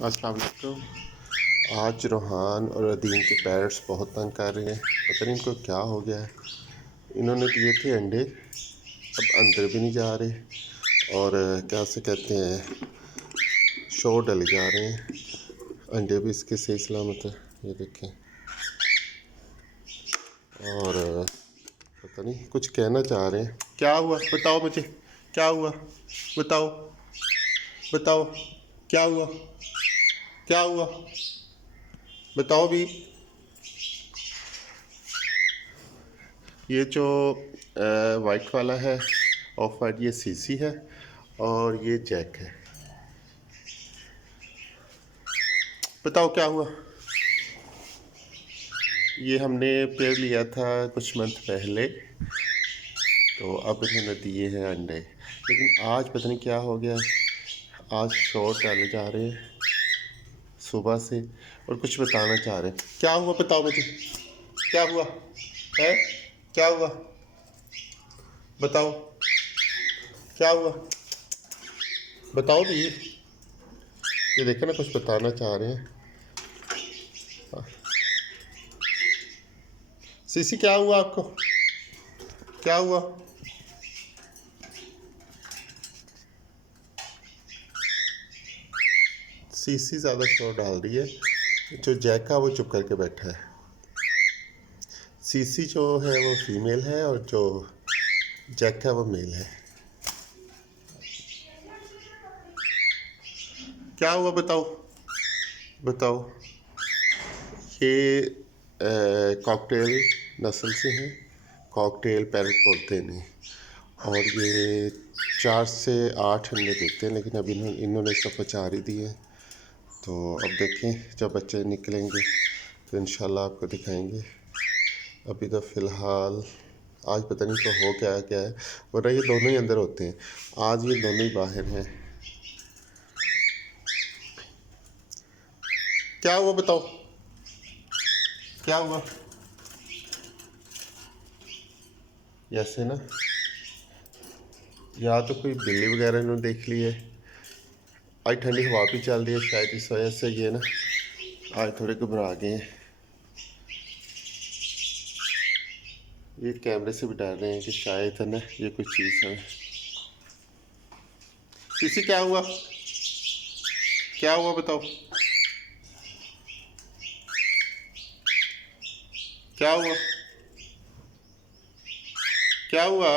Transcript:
अस्सलाम वालेकुम। आज रोहान और अदीम के पेरेंट्स बहुत तंग कर रहे हैं। पता नहीं इनको क्या हो गया है। इन्होंने दिए थे अंडे, अब अंदर भी नहीं जा रहे और क्या से कहते हैं शोर डले जा रहे हैं। अंडे भी इसके सही सलामत है, ये देखें। और पता नहीं कुछ कहना चाह रहे हैं। क्या हुआ बताओ मुझे, क्या हुआ बताओ, बताओ क्या हुआ, क्या हुआ बताओ भी। ये जो वाइट वाला है ऑफ वाइट, ये सीसी है और ये जैक है। बताओ क्या हुआ। ये हमने पेड़ लिया था कुछ मंथ पहले, तो अब इन्होंने दिए हैं अंडे, लेकिन आज पता नहीं क्या हो गया। आज शॉट डाले जा रहे हैं सुबह से और कुछ बताना चाह रहे हैं। क्या हुआ बताओ मुझे, क्या हुआ है, क्या हुआ बताओ, क्या हुआ बताओ भी। ये देखे ना, कुछ बताना चाह रहे हैं। सीसी क्या हुआ आपको, क्या हुआ। सीसी ज़्यादा शोर डाल रही है। जो जैका वो चुप करके बैठा है। सीसी जो है वो फीमेल है और जो जैका वो मेल है। क्या हुआ बताओ, बताओ। ये कॉकटेल नस्ल से हैं, कॉकटेल पैरेट बोलते हैं इन्हें। और ये 4 से 8 अंडे देते हैं, लेकिन अभी इन्होंने सबको 4 ही दिए हैं। तो अब देखें जब बच्चे निकलेंगे तो इंशाल्लाह आपको दिखाएंगे। अभी तो फ़िलहाल आज पता नहीं तो हो क्या क्या है, वरना ये दोनों ही अंदर होते हैं। आज ये दोनों ही बाहर हैं। क्या हुआ बताओ, क्या हुआ। जैसे ना, या तो कोई बिल्ली वगैरह इन्होंने देख ली है। आज ठंडी हवा भी चल रही है, शायद इस वजह से ये ना आज थोड़े घबरा गए हैं। ये कैमरे से भी डर रहे हैं कि शायद है ना ये कोई चीज़ है। किसी क्या हुआ, क्या हुआ बताओ, क्या हुआ, क्या हुआ।